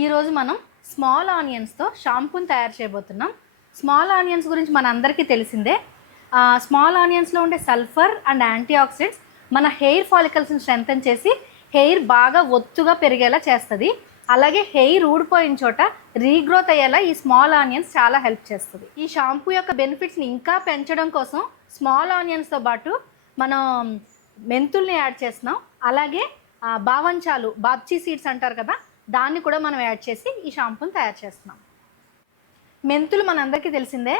ఈరోజు మనం స్మాల్ ఆనియన్స్తో షాంపూని తయారు చేయబోతున్నాం. స్మాల్ ఆనియన్స్ గురించి మన అందరికీ తెలిసిందే. స్మాల్ ఆనియన్స్లో ఉండే సల్ఫర్ అండ్ యాంటీ ఆక్సిడెంట్స్ మన హెయిర్ ఫాలికల్స్ని స్ట్రెంథెన్ చేసి హెయిర్ బాగా ఒత్తుగా పెరిగేలా చేస్తుంది. అలాగే హెయిర్ ఊడిపోయిన చోట రీగ్రోత్ అయ్యేలా ఈ స్మాల్ ఆనియన్స్ చాలా హెల్ప్ చేస్తుంది. ఈ షాంపూ యొక్క బెనిఫిట్స్ని ఇంకా పెంచడం కోసం స్మాల్ ఆనియన్స్తో పాటు మనం మెంతుల్ని యాడ్ చేస్తున్నాం. అలాగే బావంచాలు, బాబ్చీ సీడ్స్ అంటారు కదా, దాన్ని కూడా మనం యాడ్ చేసి ఈ షాంపూని తయారు చేస్తున్నాం. మెంతులు మనందరికీ తెలిసిందే,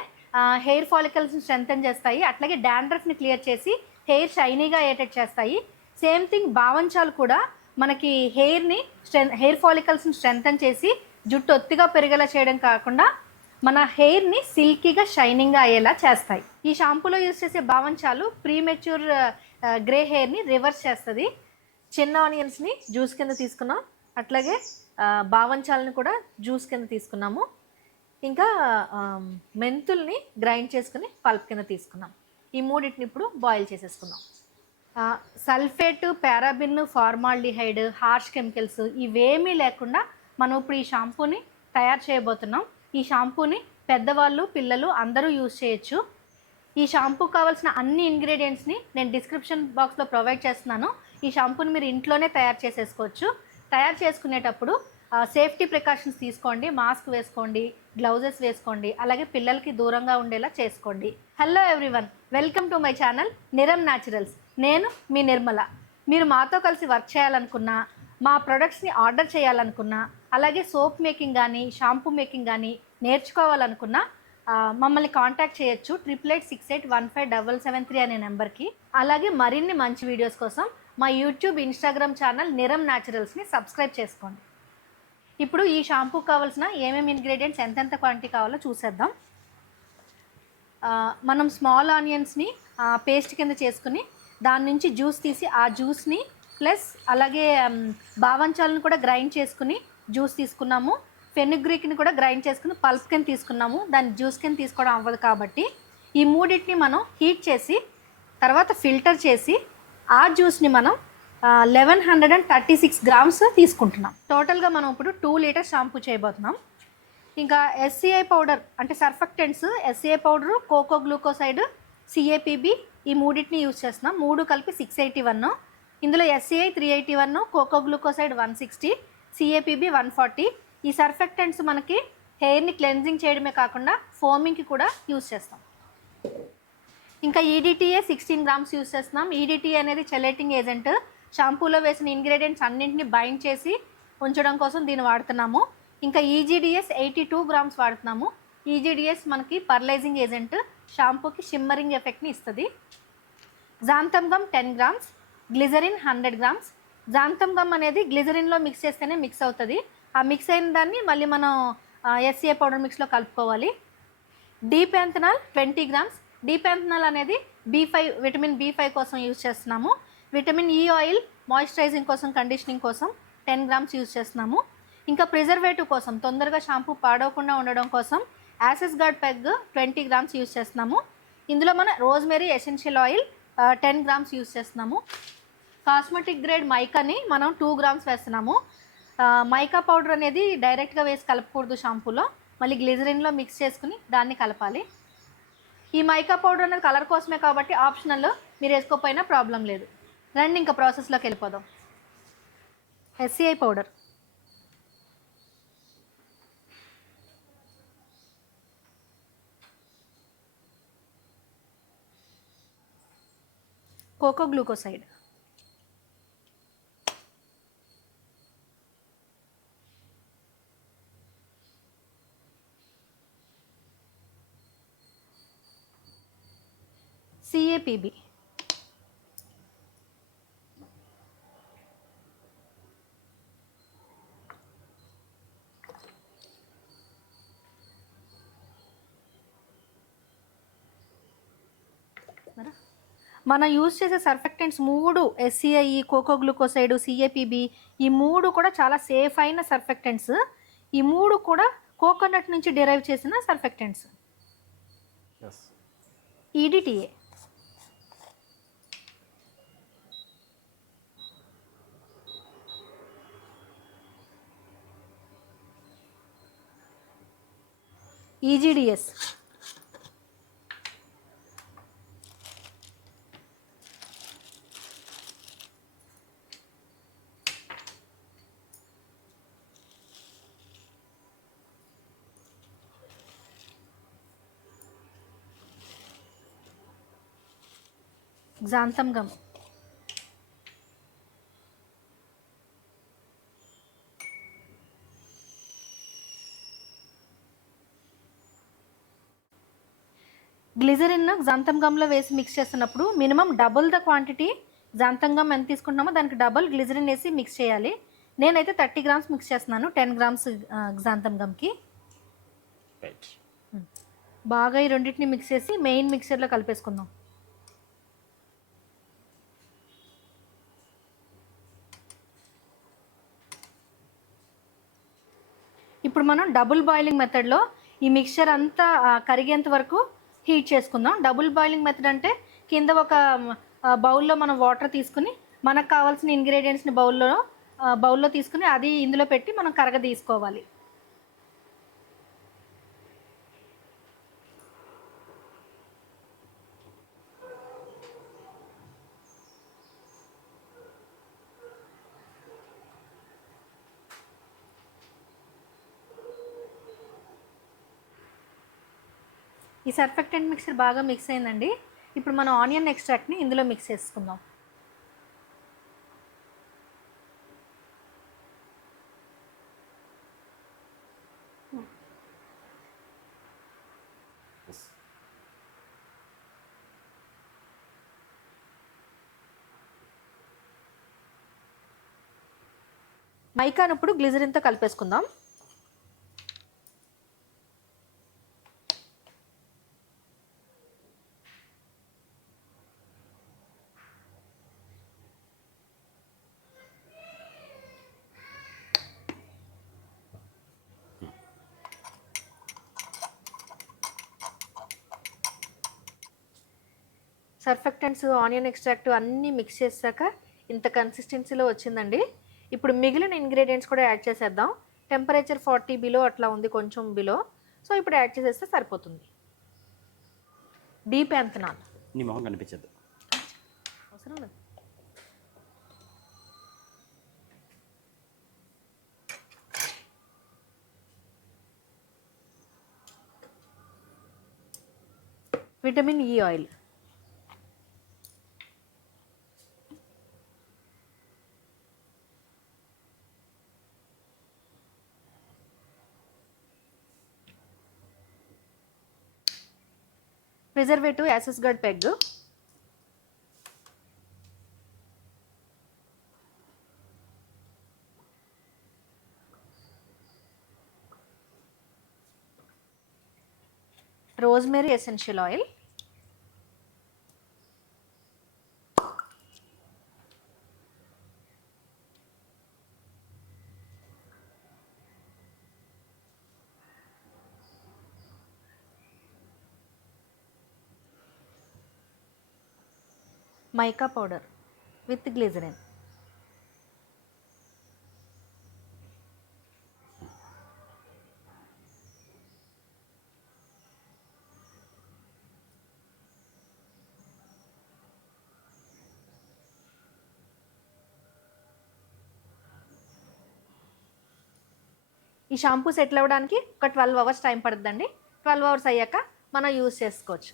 హెయిర్ ఫాలికల్స్ని స్ట్రెంథెన్ చేస్తాయి. అట్లాగే డాండ్రఫ్ని క్లియర్ చేసి హెయిర్ షైనీగా అయ్యేటట్టు చేస్తాయి. సేమ్ థింగ్ బావంచాలు కూడా మనకి హెయిర్ ఫాలికల్స్ని స్ట్రెంథెన్ చేసి జుట్టు ఒత్తిగా పెరిగేలా చేయడం కాకుండా మన హెయిర్ని సిల్కీగా షైనింగ్గా అయ్యేలా చేస్తాయి. ఈ షాంపూలో యూజ్ చేసే బావంచాలు ప్రీమెచ్యూర్ గ్రే హెయిర్ని రివర్స్ చేస్తుంది. చిన్న ఆనియన్స్ని జ్యూస్ కింద తీసుకున్నాం, అట్లాగే బావంచాలని కూడా జ్యూస్ కింద తీసుకున్నాము. ఇంకా మెంతుల్ని గ్రైండ్ చేసుకుని పల్ప్ కింద తీసుకున్నాం. ఈ మూడింటిని ఇప్పుడు బాయిల్ చేసేసుకున్నాం. Sulphate, paraben, formaldehyde, harsh chemicals ఇవేమీ లేకుండా మనం ఇప్పుడు ఈ షాంపూని తయారు చేయబోతున్నాం. ఈ షాంపూని పెద్దవాళ్ళు, పిల్లలు అందరూ యూజ్ చేయొచ్చు. ఈ షాంపూ కావాల్సిన అన్ని ఇంగ్రీడియంట్స్ని నేను డిస్క్రిప్షన్ బాక్స్లో ప్రొవైడ్ చేస్తున్నాను. ఈ షాంపూని మీరు ఇంట్లోనే తయారు చేసేసుకోవచ్చు. తయారు చేసుకునేటప్పుడు సేఫ్టీ ప్రికాషన్స్ తీసుకోండి. మాస్క్ వేసుకోండి, గ్లౌజెస్ వేసుకోండి, అలాగే పిల్లలకి దూరంగా ఉండేలా చేసుకోండి. Hello everyone, welcome to my channel Niram Naturals. నేను మీ నిర్మల. మీరు మాతో కలిసి వర్క్ చేయాలనుకున్నా, మా ప్రొడక్ట్స్ని ఆర్డర్ చేయాలనుకున్నా, అలాగే సోప్ మేకింగ్ కానీ షాంపూ మేకింగ్ కానీ నేర్చుకోవాలనుకున్నా మమ్మల్ని కాంటాక్ట్ చేయొచ్చు 8868157773 అనే నెంబర్కి. అలాగే మరిన్ని మంచి వీడియోస్ కోసం మా యూట్యూబ్, ఇన్స్టాగ్రామ్ ఛానల్ నిరమ్ న్యాచురల్స్ని సబ్స్క్రైబ్ చేసుకోండి. ఇప్పుడు ఈ షాంపూ కావాల్సిన ఏమేమి ఇంగ్రీడియంట్స్ ఎంతెంత క్వాంటిటీ కావాలో చూసేద్దాం. మనం స్మాల్ ఆనియన్స్ని పేస్ట్ కింద చేసుకుని దాని నుంచి జ్యూస్ తీసి ఆ జ్యూస్ని ప్లస్ అలాగే బావంచాలను కూడా గ్రైండ్ చేసుకుని జ్యూస్ తీసుకున్నాము. ఫెనుగ్రీక్ని కూడా గ్రైండ్ చేసుకుని పల్ప్ కింద తీసుకున్నాము. దాన్ని జ్యూస్ కింద తీసుకోవడం అవ్వదు కాబట్టి ఈ మూడింటిని మనం హీట్ చేసి తర్వాత ఫిల్టర్ చేసి ఆ జ్యూస్ని మనం 1136 గ్రామ్స్ తీసుకుంటున్నాం. టోటల్గా మనం ఇప్పుడు 2 లీటర్స్ షాంపూ చేయబోతున్నాం. ఇంకా ఎస్సిఐ పౌడర్ అంటే surfactants, SCI powder, coco glucoside, CAPB ఈ మూడింటిని యూజ్ చేస్తున్నాం. 3 కలిపి 681. ఇందులో ఎస్సిఐ 381, కోకో గ్లూకోసైడ్ 160, సిఏపిబి 140. ఈ సర్ఫెక్టెంట్స్ మనకి హెయిర్ని క్లెన్జింగ్ చేయడమే కాకుండా ఫోమింగ్కి కూడా యూజ్ చేస్తాం. ఇంకా ఈడిటీఏ 16 గ్రామ్స్ యూజ్ చేస్తున్నాం. ఈడిటీఏ అనేది చెలేటింగ్ ఏజెంట్. షాంపూలో వేసిన ఇంగ్రీడియంట్స్ అన్నింటినీ బైండ్ చేసి ఉంచడం కోసం దీన్ని వాడుతున్నాము. ఇంకా ఈజీడిఎస్ 82 గ్రామ్స్ వాడుతున్నాము. ఈజీడిఎస్ మనకి పర్లైజింగ్ ఏజెంట్, షాంపూకి షిమ్మరింగ్ ఎఫెక్ట్ని ఇస్తుంది. Xanthan gum 10 grams, glycerin 100 grams. Xanthan gum అనేది గ్లిజరిన్లో మిక్స్ చేస్తేనే మిక్స్ అవుతుంది. ఆ మిక్స్ అయిన దాన్ని మళ్ళీ మనం ఎస్సిఏ పౌడర్ మిక్స్లో కలుపుకోవాలి. డీపెంథనాల్ 20 గ్రామ్స్. డీపెంథనాల్ అనేది విటమిన్ B5 కోసం యూజ్ చేస్తున్నాము. విటమిన్ ఈ ఆయిల్ మాయిశ్చరైజింగ్ కోసం, కండిషనింగ్ కోసం 10 గ్రామ్స్ యూజ్ చేస్తున్నాము. ఇంకా ప్రిజర్వేటివ్ కోసం, తొందరగా షాంపూ పాడవకుండా ఉండడం కోసం యాసెస్ గార్డ్ పెగ్ 20 గ్రామ్స్ యూజ్ చేస్తున్నాము. ఇందులో మన rosemary essential oil 10 grams use చేస్తున్నాము. కాస్మెటిక్ గ్రేడ్ మైకాని మనం 2 గ్రామ్స్ వేస్తున్నాము. మైకా పౌడర్ అనేది డైరెక్ట్గా వేసి కలపకూడదు షాంపూలో, మళ్ళీ గ్లిజరిన్లో మిక్స్ చేసుకుని దాన్ని కలపాలి. ఈ మైకా పౌడర్ అనేది కలర్ కోసమే కాబట్టి ఆప్షనల్, మీరు వేసుకోకపోయినా ప్రాబ్లం లేదు. రండి ఇంకా ప్రాసెస్లోకి వెళ్ళిపోదాం. SCI powder, coco glucoside, CAPB, మనం యూజ్ చేసే surfactants 3 SCI, coco glucoside, CAPB ఈ 3 కూడా చాలా సేఫ్ అయిన సర్ఫెక్టెంట్స్. ఈ 3 కూడా కోకోనట్ నుంచి డిరైవ్ చేసిన surfactants. EDTA, EGDS. xanthan gum. Glycerin xanthan గమ్లో వేసి మిక్స్ చేస్తున్నప్పుడు minimum double the quantity xanthan gum ఎంత తీసుకుంటున్నామో దానికి డబుల్ గ్లిజరిన్ వేసి మిక్స్ చేయాలి. నేనైతే 30 గ్రామ్స్ మిక్స్ చేస్తున్నాను 10 గ్రామ్స్ xanthan గమ్కి. బాగా ఈ రెండింటిని మిక్స్ చేసి మెయిన్ మిక్సర్లో కలిపేసుకుందాం. ఇప్పుడు మనం డబుల్ బాయిలింగ్ మెథడ్లో ఈ మిక్చర్ అంతా కరిగేంత వరకు హీట్ చేసుకుందాం. డబుల్ బాయిలింగ్ మెథడ్ అంటే కింద ఒక బౌల్లో మనం వాటర్ తీసుకుని మనకు కావాల్సిన ఇంగ్రీడియంట్స్ని బౌల్లో తీసుకుని అది ఇందులో పెట్టి మనం కరగ తీసుకోవాలి. ఈ సర్ఫెక్టెంట్ మిక్చర్ బాగా మిక్స్ అయిందండి. ఇప్పుడు మనం ఆనియన్ ఎక్స్ట్రాక్ట్ని ఇందులో మిక్స్ చేసుకుందాం. మైకాను ఇప్పుడు గ్లిజరిన్తో కలిపేసుకుందాం. సర్ఫెక్టెంట్స్ ఆనియన్ ఎక్స్ట్రాక్ట్ అన్నీ మిక్స్ చేశాక ఇంత కన్సిస్టెన్సీలో వచ్చిందండి. ఇప్పుడు మిగిలిన ఇంగ్రీడియంట్స్ కూడా యాడ్ చేసేద్దాం. టెంపరేచర్ 40 బిలో అట్లా ఉంది, కొంచెం బిలో. సో ఇప్పుడు యాడ్ చేసేస్తే సరిపోతుంది. డీప్ యాంథనాల్ నీ మొహం కనిపించదు, అవసరం లేదు. విటమిన్ ఈ ఆయిల్, ప్రిజర్వేటివ్ యాసిస్ గడ్ పెగ్, rosemary essential oil, mica powder with glycerin. ఈ షాంపూ సెటిల్ అవ్వడానికి ఒక 12 అవర్స్ టైం పడుతుందండి. 12 అవర్స్ అయ్యాక మనం యూజ్ చేసుకోవచ్చు.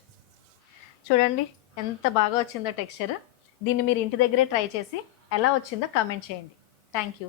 చూడండి ఎంత బాగా వచ్చిందో టెక్స్చర్. దీన్ని మీరు ఇంటి దగ్గరే ట్రై చేసి ఎలా వచ్చిందో కామెంట్ చేయండి. Thank you.